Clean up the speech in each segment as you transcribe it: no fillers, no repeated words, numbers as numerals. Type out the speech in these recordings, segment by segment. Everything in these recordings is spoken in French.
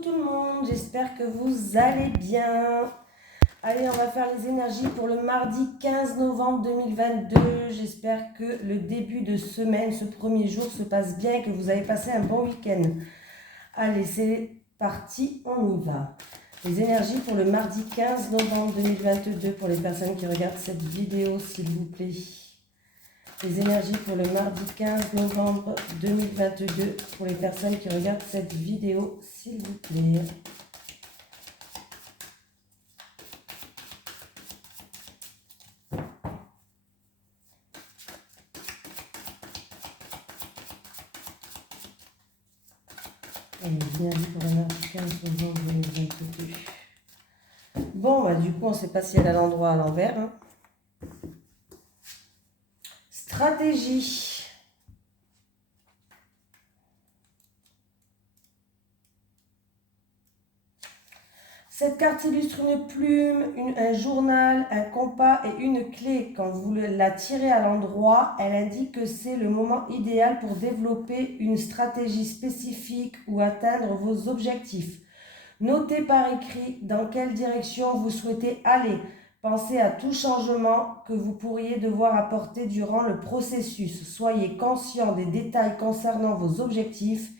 tout le monde, j'espère que vous allez bien. Allez, on va faire les énergies pour le mardi 15 novembre 2022. J'espère que le début de semaine, ce premier jour, se passe bien et que vous avez passé un bon week-end. Allez, c'est parti, on y va. Les énergies pour le mardi 15 novembre 2022 pour les personnes qui regardent cette vidéo, s'il vous plaît. Les énergies pour le mardi 15 novembre 2022 pour les personnes qui regardent cette vidéo, s'il vous plaît. Allez, les énergies pour le mardi 15 novembre 2022. Bon, bah, du coup, on ne sait pas si elle a l'endroit à l'envers. Hein. Stratégie. Cette carte illustre une plume, un journal, un compas et une clé. Quand vous la tirez à l'endroit, elle indique que c'est le moment idéal pour développer une stratégie spécifique ou atteindre vos objectifs. Notez par écrit dans quelle direction vous souhaitez aller. Pensez à tout changement que vous pourriez devoir apporter durant le processus. Soyez conscient des détails concernant vos objectifs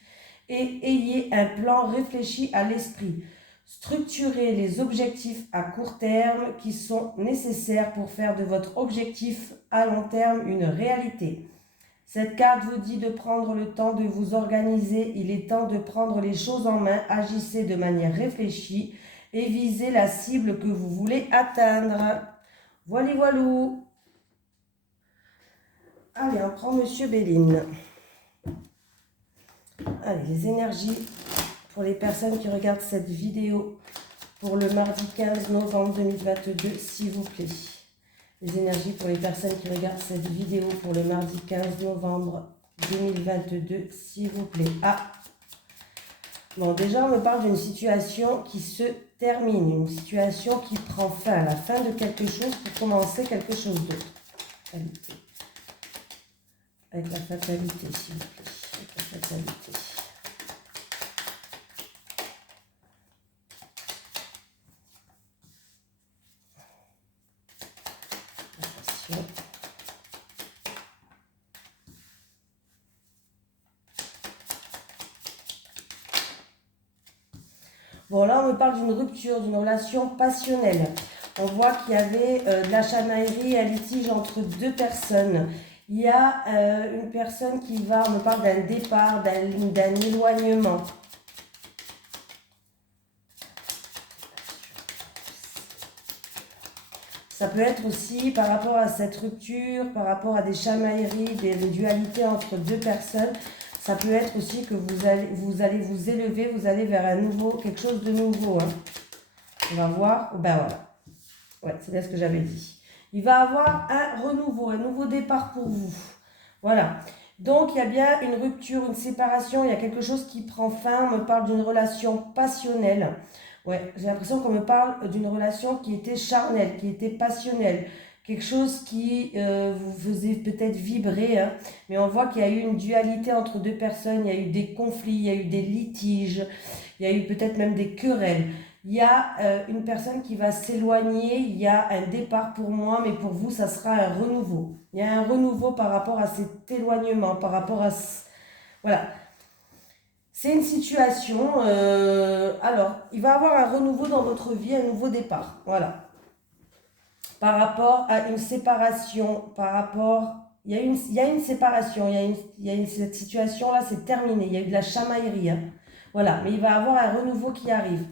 et ayez un plan réfléchi à l'esprit. Structurez les objectifs à court terme qui sont nécessaires pour faire de votre objectif à long terme une réalité. Cette carte vous dit de prendre le temps de vous organiser. Il est temps de prendre les choses en main. Agissez de manière réfléchie et visez la cible que vous voulez atteindre. Voilà, voilà. Allez, on prend Monsieur Béline. Allez, les énergies pour les personnes qui regardent cette vidéo pour le mardi 15 novembre 2022, s'il vous plaît. Les énergies pour les personnes qui regardent cette vidéo pour le mardi 15 novembre 2022, s'il vous plaît. Ah, bon, déjà, on me parle d'une situation qui se termine, une situation qui prend fin, la fin de quelque chose pour commencer quelque chose d'autre. Avec la fatalité, s'il vous plaît. Avec la fatalité. Bon, là, on me parle d'une rupture, d'une relation passionnelle. On voit qu'il y avait de la chamaillerie, un litige entre deux personnes. Il y a une personne qui va, on me parle d'un départ, d'un éloignement. Ça peut être aussi par rapport à cette rupture, par rapport à des chamailleries, des dualités entre deux personnes. Ça peut être aussi que vous allez vous élever, vous allez vers un nouveau, quelque chose de nouveau. Hein. On va voir. Ben voilà. Ouais, c'est bien ce que j'avais dit. Il va avoir un renouveau, un nouveau départ pour vous. Voilà. Donc, il y a bien une rupture, une séparation, il y a quelque chose qui prend fin. On me parle d'une relation passionnelle. Ouais, j'ai l'impression qu'on me parle d'une relation qui était charnelle, qui était passionnelle. Quelque chose qui vous faisait peut-être vibrer, hein, mais on voit qu'il y a eu une dualité entre deux personnes, il y a eu des conflits, il y a eu des litiges, il y a eu peut-être même des querelles. Il y a une personne qui va s'éloigner, il y a un départ pour moi, mais pour vous, ça sera un renouveau. Il y a un renouveau par rapport à cet éloignement, par rapport à... Voilà. C'est une situation... alors, il va y avoir un renouveau dans votre vie, un nouveau départ. Voilà. Par rapport à une séparation, par rapport... Il y a une séparation, cette situation-là, c'est terminé. Il y a eu de la chamaillerie. Hein. Voilà, mais il va y avoir un renouveau qui arrive.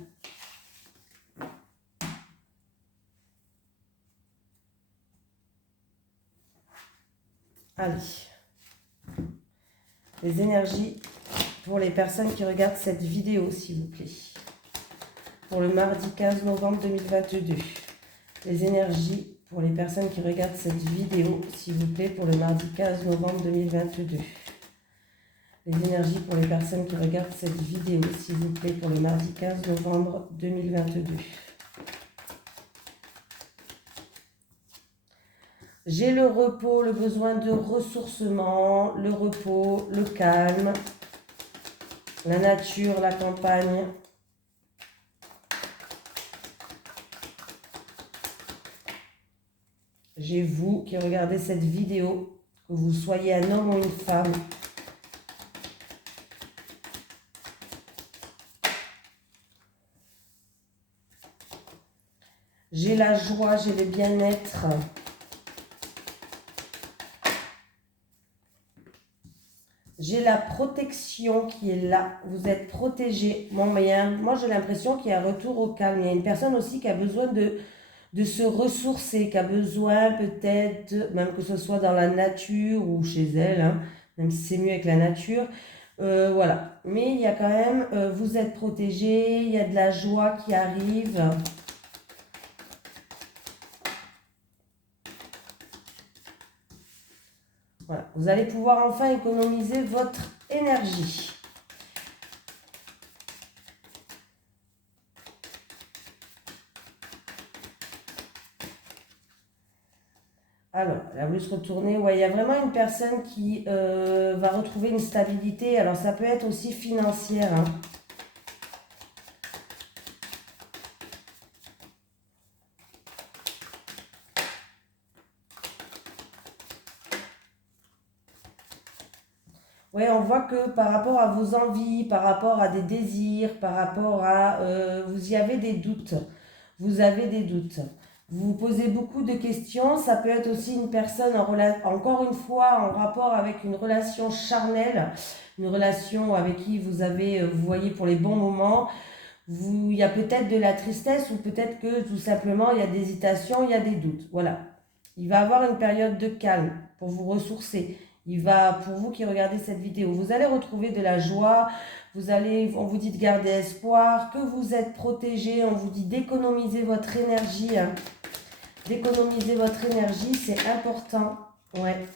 Allez. Les énergies pour les personnes qui regardent cette vidéo, s'il vous plaît. Pour le mardi 15 novembre 2022. Les énergies pour les personnes qui regardent cette vidéo, s'il vous plaît, pour le mardi 15 novembre 2022. Les énergies pour les personnes qui regardent cette vidéo, s'il vous plaît, pour le mardi 15 novembre 2022. J'ai le repos, le besoin de ressourcement, le repos, le calme, la nature, la campagne. J'ai vous qui regardez cette vidéo, que vous soyez un homme ou une femme. J'ai la joie, j'ai le bien-être. J'ai la protection qui est là. Vous êtes protégé. Bon, mais moi, j'ai l'impression qu'il y a un retour au calme. Il y a une personne aussi qui a besoin de se ressourcer, qui a besoin peut-être, même que ce soit dans la nature ou chez elle, hein, même si c'est mieux avec la nature. Voilà. Mais il y a quand même, vous êtes protégé, il y a de la joie qui arrive. Voilà. Vous allez pouvoir enfin économiser votre énergie. Alors, elle a voulu se retourner. Ouais, il y a vraiment une personne qui va retrouver une stabilité. Alors, ça peut être aussi financière, hein. Oui, on voit que par rapport à vos envies, par rapport à des désirs, par rapport à... vous y avez des doutes. Vous avez des doutes. Vous vous posez beaucoup de questions. Ça peut être aussi une personne, encore une fois, en rapport avec une relation charnelle, une relation avec qui vous avez, vous voyez, pour les bons moments. Il y a peut-être de la tristesse ou peut-être que tout simplement, il y a des hésitations, il y a des doutes. Voilà. Il va avoir une période de calme pour vous ressourcer. Il va, pour vous qui regardez cette vidéo, vous allez retrouver de la joie, on vous dit de garder espoir, que vous êtes protégé, on vous dit d'économiser votre énergie, hein. D'économiser votre énergie, c'est important. Ouais.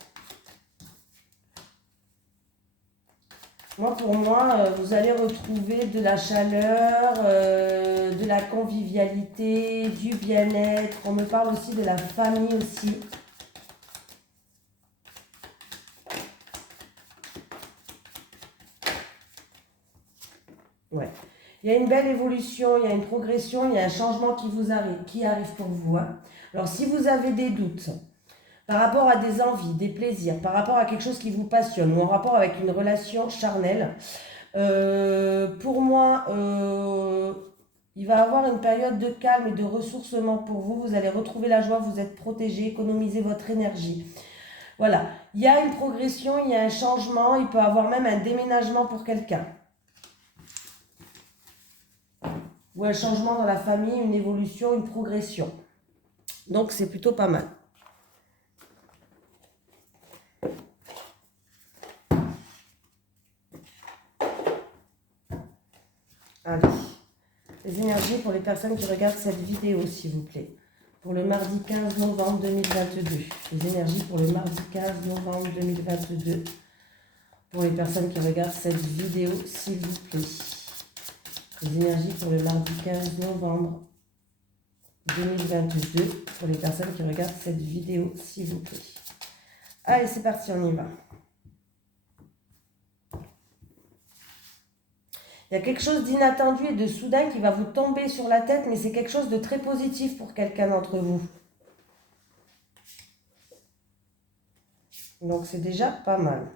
Pour moi, vous allez retrouver de la chaleur, de la convivialité, du bien-être. On me parle aussi de la famille aussi. Ouais. Il y a une belle évolution, il y a une progression, il y a un changement qui arrive pour vous, hein. Alors, si vous avez des doutes par rapport à des envies, des plaisirs, par rapport à quelque chose qui vous passionne ou en rapport avec une relation charnelle, pour moi, il va y avoir une période de calme et de ressourcement pour vous. Vous allez retrouver la joie, vous êtes protégé, économisez votre énergie. Voilà, il y a une progression, il y a un changement, il peut y avoir même un déménagement pour quelqu'un. Ou un changement dans la famille, une évolution, une progression. Donc c'est plutôt pas mal. Allez, les énergies pour les personnes qui regardent cette vidéo, s'il vous plaît. Pour le mardi 15 novembre 2022. Les énergies pour le mardi 15 novembre 2022. Pour les personnes qui regardent cette vidéo, s'il vous plaît. Les énergies pour le mardi 15 novembre 2022. Pour les personnes qui regardent cette vidéo, s'il vous plaît. Allez, c'est parti, on y va. Il y a quelque chose d'inattendu et de soudain qui va vous tomber sur la tête, mais c'est quelque chose de très positif pour quelqu'un d'entre vous. Donc, c'est déjà pas mal.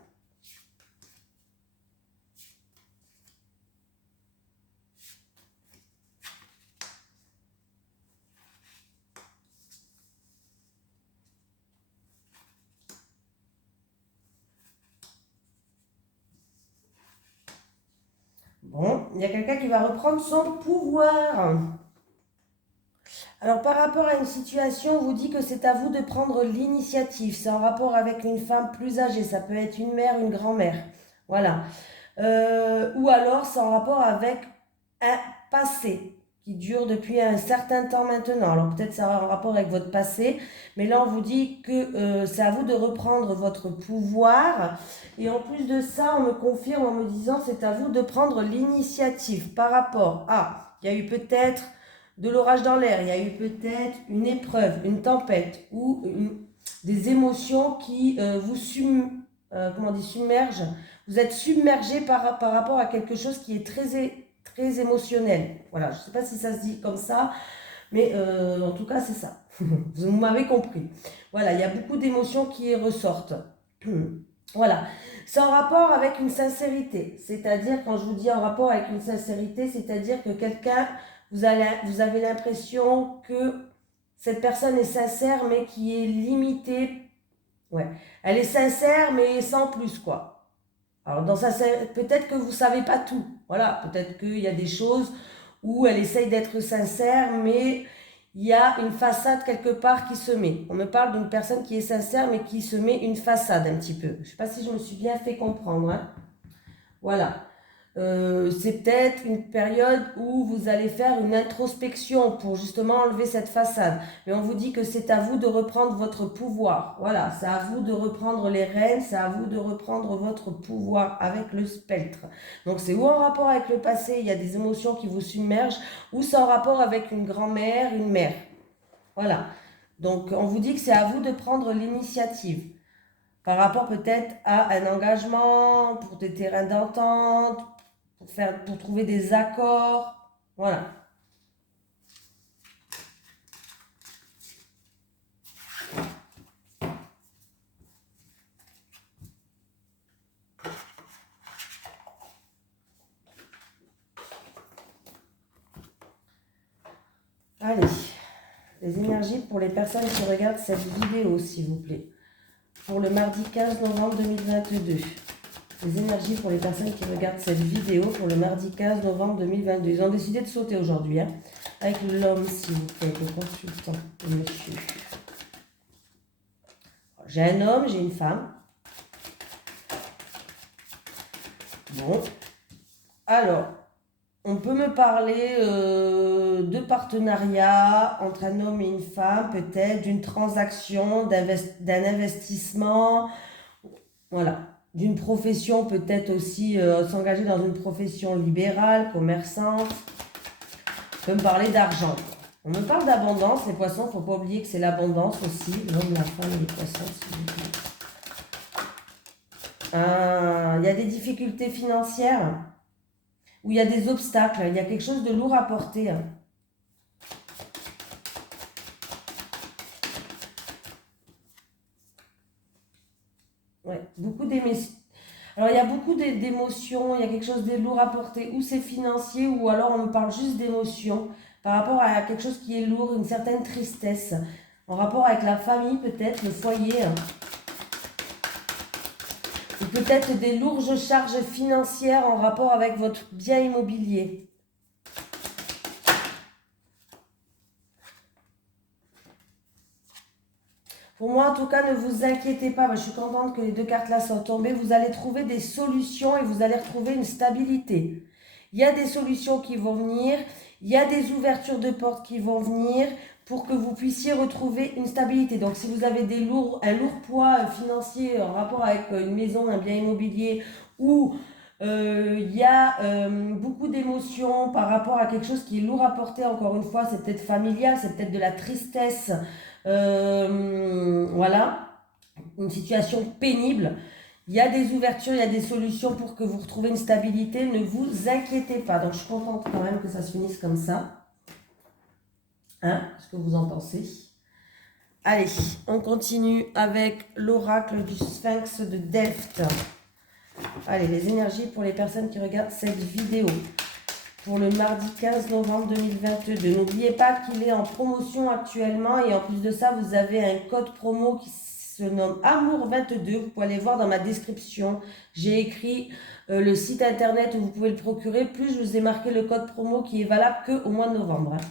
Bon, il y a quelqu'un qui va reprendre son pouvoir. Alors, par rapport à une situation, on vous dit que c'est à vous de prendre l'initiative. C'est en rapport avec une femme plus âgée. Ça peut être une mère, une grand-mère. Voilà. Ou alors, c'est en rapport avec un passé qui dure depuis un certain temps maintenant. Alors, peut-être ça aura un rapport avec votre passé. Mais là, on vous dit que c'est à vous de reprendre votre pouvoir. Et en plus de ça, on me confirme en me disant c'est à vous de prendre l'initiative par rapport à... Il y a eu peut-être de l'orage dans l'air, il y a eu peut-être une épreuve, une tempête ou des émotions qui vous submergent. Vous êtes submergé par rapport à quelque chose qui est très émotionnel. Voilà, je ne sais pas si ça se dit comme ça, Mais en tout cas, c'est ça. Vous m'avez compris. Voilà, il y a beaucoup d'émotions qui ressortent. Voilà. C'est en rapport avec une sincérité. C'est-à-dire, quand je vous dis en rapport avec une sincérité, c'est-à-dire que quelqu'un, vous avez l'impression que cette personne est sincère, mais qui est limitée. Ouais. Elle est sincère, mais sans plus, quoi. Alors, peut-être que vous ne savez pas tout. Voilà, peut-être qu'il y a des choses où elle essaye d'être sincère, mais il y a une façade quelque part qui se met. On me parle d'une personne qui est sincère, mais qui se met une façade un petit peu. Je ne sais pas si je me suis bien fait comprendre, hein. Voilà. C'est peut-être une période où vous allez faire une introspection pour justement enlever cette façade. Mais on vous dit que c'est à vous de reprendre votre pouvoir. Voilà, c'est à vous de reprendre les rênes, c'est à vous de reprendre votre pouvoir avec le spectre. Donc c'est ou en rapport avec le passé, il y a des émotions qui vous submergent, ou c'est en rapport avec une grand-mère, une mère. Voilà. Donc on vous dit que c'est à vous de prendre l'initiative par rapport peut-être à un engagement, pour des terrains d'entente, pour trouver des accords. Voilà. Allez, les énergies pour les personnes qui regardent cette vidéo, s'il vous plaît. Pour le mardi 15 novembre 2022. Les énergies pour les personnes qui regardent cette vidéo pour le mardi 15 novembre 2022. Ils ont décidé de sauter aujourd'hui, hein, avec l'homme, s'il vous plaît, le consultant, le monsieur. J'ai un homme, j'ai une femme. Bon. Alors, on peut me parler de partenariat entre un homme et une femme, peut-être, d'une transaction, d'un investissement, voilà, d'une profession, peut-être aussi s'engager dans une profession libérale, commerçante. On peut me parler d'argent. On me parle d'abondance, les poissons, il ne faut pas oublier que c'est l'abondance aussi, l'homme, la femme et les poissons, s'il vous plaît. Il y a des difficultés financières, où il y a des obstacles, il y a quelque chose de lourd à porter. Ouais, beaucoup d'émotions. Alors, il y a beaucoup d'émotions, il y a quelque chose de lourd à porter, ou c'est financier, ou alors on me parle juste d'émotions, par rapport à quelque chose qui est lourd, une certaine tristesse, en rapport avec la famille peut-être, le foyer, ou peut-être des lourdes charges financières en rapport avec votre bien immobilier. Pour moi, en tout cas, ne vous inquiétez pas. Je suis contente que les deux cartes là soient tombées. Vous allez trouver des solutions et vous allez retrouver une stabilité. Il y a des solutions qui vont venir. Il y a des ouvertures de portes qui vont venir pour que vous puissiez retrouver une stabilité. Donc, si vous avez un lourd poids financier en rapport avec une maison, un bien immobilier, ou il y a beaucoup d'émotions par rapport à quelque chose qui est lourd à porter, encore une fois, c'est peut-être familial, c'est peut-être de la tristesse. Voilà, une situation pénible. Il y a des ouvertures, il y a des solutions pour que vous retrouviez une stabilité. Ne vous inquiétez pas. Donc, je suis contente quand même que ça se finisse comme ça. Hein? Ce que vous en pensez. Allez, on continue avec l'oracle du Sphinx de Delft. Allez, les énergies pour les personnes qui regardent cette vidéo. Pour le mardi 15 novembre 2022. N'oubliez pas qu'il est en promotion actuellement et en plus de ça, vous avez un code promo qui se nomme Amour22. Vous pouvez aller voir dans ma description. J'ai écrit le site internet où vous pouvez le procurer. Plus je vous ai marqué le code promo qui est valable qu'au mois de novembre. Hein.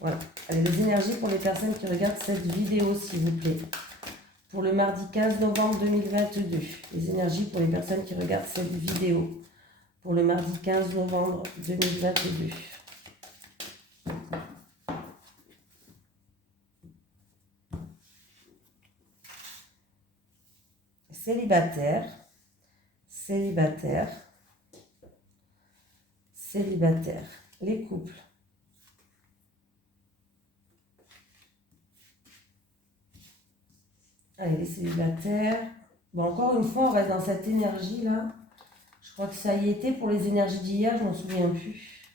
Voilà. Allez, les énergies pour les personnes qui regardent cette vidéo, s'il vous plaît. Pour le mardi 15 novembre 2022. Les énergies pour les personnes qui regardent cette vidéo. Pour le mardi 15 novembre 2022. Célibataire, célibataire, célibataire. Les couples. Allez, les célibataires. Bon, encore une fois, on reste dans cette énergie-là. Je crois que ça y était pour les énergies d'hier, je m'en souviens plus.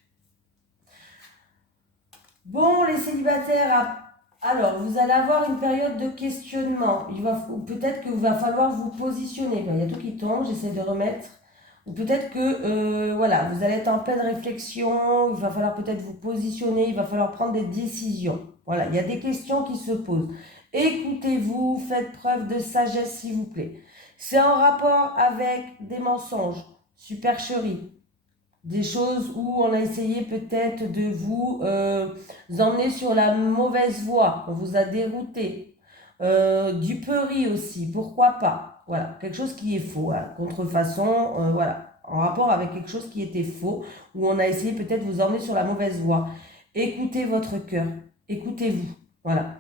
Bon, les célibataires, alors, vous allez avoir une période de questionnement. Ou peut-être qu'il va falloir vous positionner. Il y a tout qui tombe, j'essaie de remettre. Ou peut-être que, voilà, vous allez être en pleine réflexion, il va falloir peut-être vous positionner, il va falloir prendre des décisions. Voilà, il y a des questions qui se posent. Écoutez-vous, faites preuve de sagesse, s'il vous plaît. C'est en rapport avec des mensonges, supercheries, des choses où on a essayé peut-être de vous emmener sur la mauvaise voie, on vous a dérouté. Duperie aussi, pourquoi pas. Voilà, quelque chose qui est faux, hein. Contrefaçon, voilà, en rapport avec quelque chose qui était faux, où on a essayé peut-être de vous emmener sur la mauvaise voie. Écoutez votre cœur, écoutez-vous, voilà.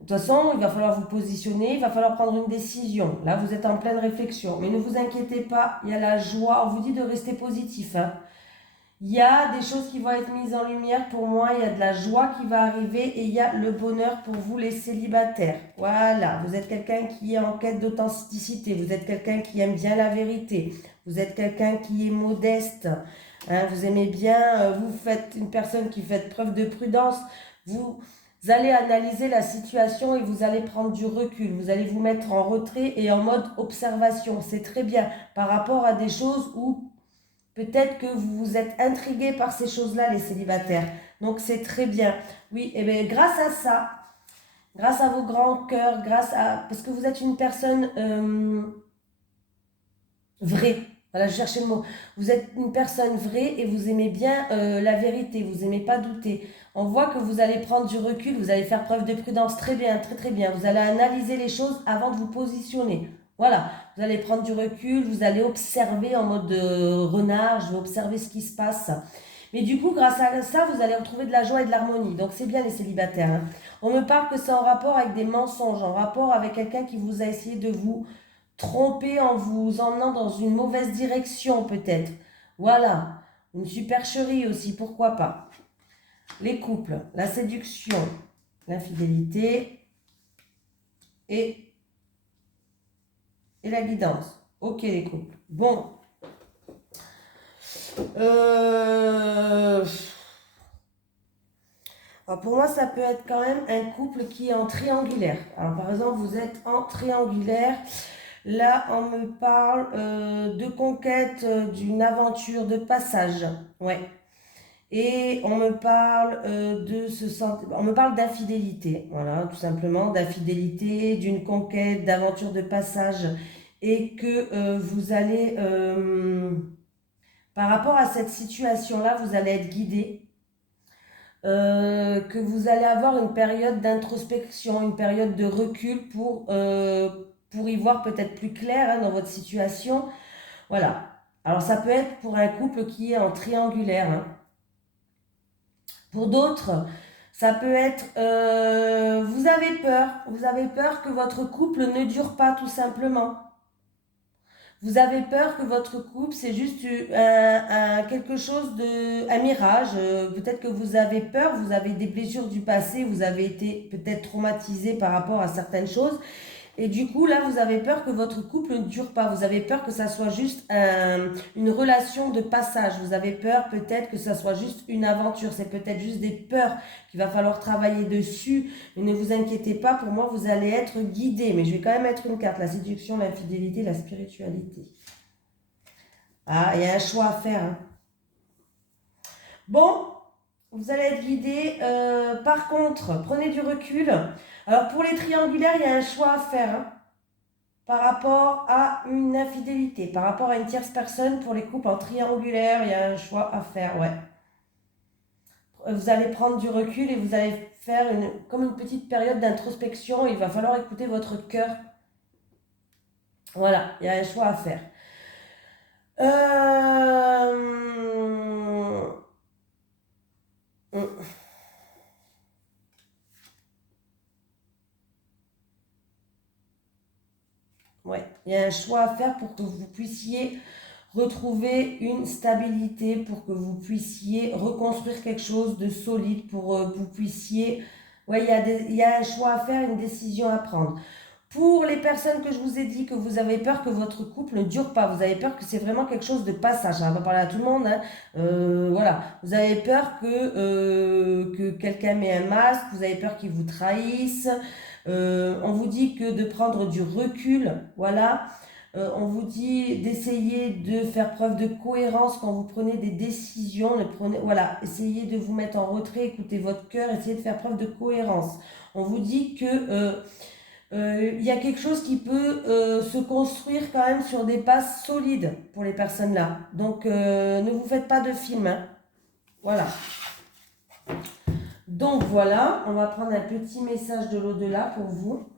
De toute façon, il va falloir vous positionner, il va falloir prendre une décision. Là, vous êtes en pleine réflexion, mais ne vous inquiétez pas, il y a la joie, on vous dit de rester positif, hein. Il y a des choses qui vont être mises en lumière pour moi, il y a de la joie qui va arriver et il y a le bonheur pour vous les célibataires. Voilà, vous êtes quelqu'un qui est en quête d'authenticité, vous êtes quelqu'un qui aime bien la vérité, vous êtes quelqu'un qui est modeste, hein, vous aimez bien, vous faites une personne qui fait preuve de prudence, vous allez analyser la situation et vous allez prendre du recul, vous allez vous mettre en retrait et en mode observation. C'est très bien par rapport à des choses où peut-être que vous vous êtes intrigué par ces choses-là, les célibataires. Donc c'est très bien. Oui, et bien grâce à ça, grâce à vos grands cœurs, parce que vous êtes une personne vraie. Voilà, je cherchais le mot. Vous êtes une personne vraie et vous aimez bien la vérité, vous n'aimez pas douter. On voit que vous allez prendre du recul, vous allez faire preuve de prudence. Très bien, très très bien. Vous allez analyser les choses avant de vous positionner. Voilà, vous allez prendre du recul, vous allez observer en mode renard, je vais observer ce qui se passe. Mais du coup, grâce à ça, vous allez retrouver de la joie et de l'harmonie. Donc c'est bien les célibataires, hein. On me parle que c'est en rapport avec des mensonges, en rapport avec quelqu'un qui vous a essayé de vous tromper en vous emmenant dans une mauvaise direction peut-être. Voilà, une supercherie aussi, pourquoi pas. Les couples, la séduction, l'infidélité et, et la guidance. Ok les couples. Bon. Alors pour moi, ça peut être quand même un couple qui est en triangulaire. Alors par exemple, vous êtes en triangulaire. Là, on me parle de conquête, d'une aventure, de passage. Ouais. Et on me parle on me parle d'infidélité. Voilà, tout simplement, d'infidélité, d'une conquête, d'aventure de passage. Et que vous allez, par rapport à cette situation-là, vous allez être guidé. Que vous allez avoir une période d'introspection, une période de recul pour y voir peut-être plus clair, hein, dans votre situation. Voilà. Alors ça peut être pour un couple qui est en triangulaire, hein. Pour d'autres, ça peut être vous avez peur que votre couple ne dure pas tout simplement. Vous avez peur que votre couple, c'est juste quelque chose un mirage. Peut-être que vous avez peur, vous avez des blessures du passé, vous avez été peut-être traumatisé par rapport à certaines choses. Et du coup, là, vous avez peur que votre couple ne dure pas. Vous avez peur que ça soit juste une relation de passage. Vous avez peur peut-être que ça soit juste une aventure. C'est peut-être juste des peurs qu'il va falloir travailler dessus. Mais ne vous inquiétez pas, pour moi, vous allez être guidé. Mais je vais quand même mettre une carte. La séduction, l'infidélité, la spiritualité. Ah, il y a un choix à faire, hein. Bon, vous allez être guidé. Par contre, prenez du recul. Alors, pour les triangulaires, il y a un choix à faire, hein, par rapport à une infidélité, par rapport à une tierce personne. Pour les couples en triangulaire, il y a un choix à faire, ouais. Vous allez prendre du recul et vous allez faire comme une petite période d'introspection. Il va falloir écouter votre cœur. Voilà, il y a un choix à faire. Ouais, il y a un choix à faire pour que vous puissiez retrouver une stabilité, pour que vous puissiez reconstruire quelque chose de solide, pour que vous puissiez... Ouais, il y a un choix à faire, une décision à prendre. Pour les personnes que je vous ai dit que vous avez peur que votre couple ne dure pas, vous avez peur que c'est vraiment quelque chose de passage, on va pas parler à tout le monde, hein. Voilà, vous avez peur que quelqu'un met un masque, vous avez peur qu'il vous trahisse, on vous dit que de prendre du recul, voilà. On vous dit d'essayer de faire preuve de cohérence quand vous prenez des décisions, voilà, essayez de vous mettre en retrait, écoutez votre cœur, essayez de faire preuve de cohérence. On vous dit que y a quelque chose qui peut se construire quand même sur des bases solides pour les personnes là. Donc ne vous faites pas de film, hein. Voilà. Donc voilà, on va prendre un petit message de l'au-delà pour vous.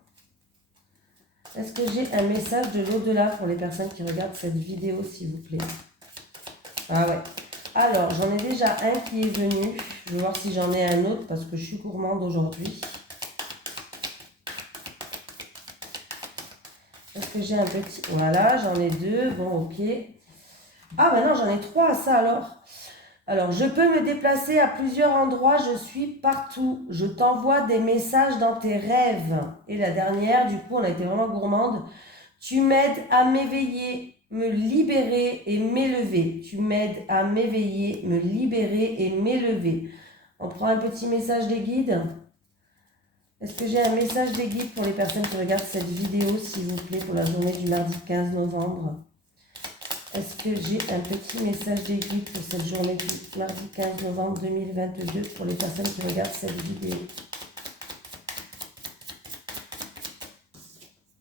Est-ce que j'ai un message de l'au-delà pour les personnes qui regardent cette vidéo, s'il vous plaît? Ah ouais. Alors, j'en ai déjà un qui est venu. Je vais voir si j'en ai un autre parce que je suis gourmande aujourd'hui. Est-ce que j'ai un petit... Voilà, j'en ai deux. Bon, ok. Ah, ben non, j'en ai trois, ça alors. Alors, je peux me déplacer à plusieurs endroits. Je suis partout. Je t'envoie des messages dans tes rêves. Et la dernière, du coup, on a été vraiment gourmande. Tu m'aides à m'éveiller, me libérer et m'élever. Tu m'aides à m'éveiller, me libérer et m'élever. On prend un petit message des guides. Est-ce que j'ai un message des guides pour les personnes qui regardent cette vidéo, s'il vous plaît, pour la journée du mardi 15 novembre? Est-ce que j'ai un petit message des guides pour cette journée du mardi 15 novembre 2022 pour les personnes qui regardent cette vidéo?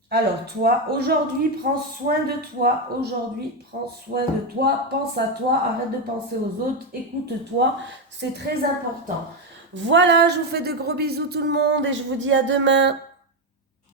Alors, toi, aujourd'hui, prends soin de toi. Aujourd'hui, prends soin de toi. Pense à toi. Arrête de penser aux autres. Écoute-toi. C'est très important. Voilà, je vous fais de gros bisous tout le monde et je vous dis à demain.